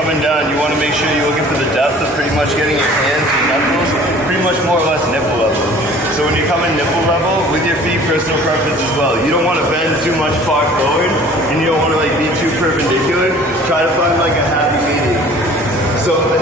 coming down, you want to make sure you're looking for the depth of pretty much getting your hands and knuckles pretty much more or less nipple level. So when you come in nipple level, with your feet, personal preference as well. You don't want to bend too much far forward, and you don't want to like be too perpendicular. Try to find like a happy medium. So the